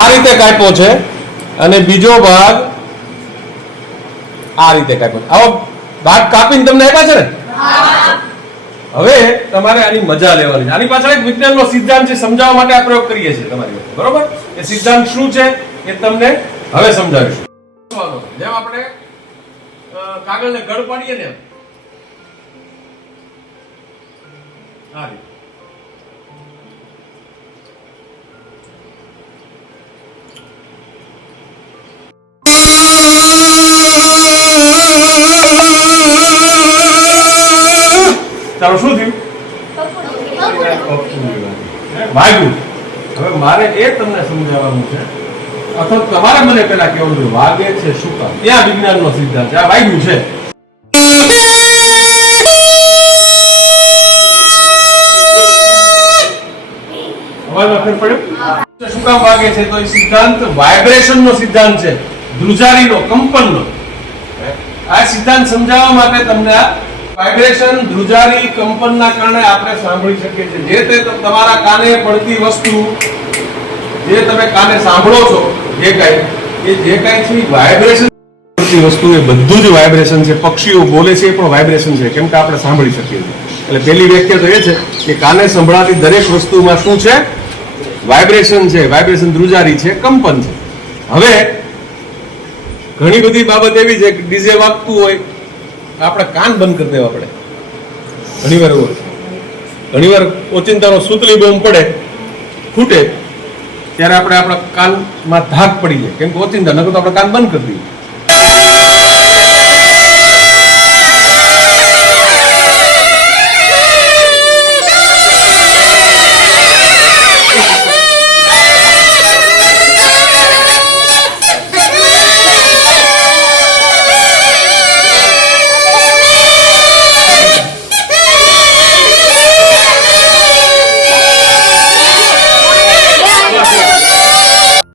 આ રીતે કાપ્યો છે અને બીજો ભાગ આ રીતે કાપ્યો. આવો ભાગ કાપીને તમને આપ્યા છે ને. હવે તમારે આની મજા લેવાની છે. આની પાછળ એક વિજ્ઞાનનો સિદ્ધાંત છે, સમજાવવા માટે આ પ્રયોગ કરીએ છીએ તમારી વચ્ચે, બરોબર? એ સિદ્ધાંત શું છે એ તમને હવે સમજાવીશું. જેમ આપણે કાગળને ગળ પાડીએ ને આ રીતે ચાલો શું થયું? વાગ્યું. હવે મારે એ તમને સમજાવવાનું છે, અથવા તમારે મને પેલા કેવું છે વાગે છે શું કામ? ત્યાં વિજ્ઞાનનો સિદ્ધાંત છે. આ વાગ્યું છે. અવાજમાં ફેર પડ્યો? શું કામ વાગે છે? તો એ સિદ્ધાંત વાઇબ્રેશનનો સિદ્ધાંત છે, ધ્રુજારીનો, કંપનનો. આ સિદ્ધાંત સમજાવવા માટે તમને આ વાઇબ્રેશન, ધ્રુજારી, કંપનના કારણે આપણે સાંભળી શકીએ છીએ. જે તે તમારા કાને પડતી વસ્તુ, જે તમે કાને સાંભળો છો, જે કાંઈ છે વાઇબ્રેશન પડતી વસ્તુ, એ બધું જ વાઇબ્રેશન છે. પક્ષીઓ બોલે છે એ પણ વાઇબ્રેશન છે, કેમ કે આપણે સાંભળી શકીએ છીએ. એટલે પહેલી વ્યાખ્યા તો એ છે કે કાને સંભળાતી દરેક વસ્તુમાં શું છે? વાઇબ્રેશન છે. વાઇબ્રેશન ધ્રુજારી છે, કંપન છે. હવે ઘણી બધી બાબત એવી છે કે ડીજે વાગતું હોય, આપણે કાન બંધ કરી દેવા પડે. ઘણીવાર ઓચિંતાનો સૂતલી બોમ્બ પડે, ફૂટે, ત્યારે આપણે આપણા કાનમાં ધાક પડી જાય, કેમ કે ઓચિંતા નકર તો આપણે કાન બંધ કરી દઈએ.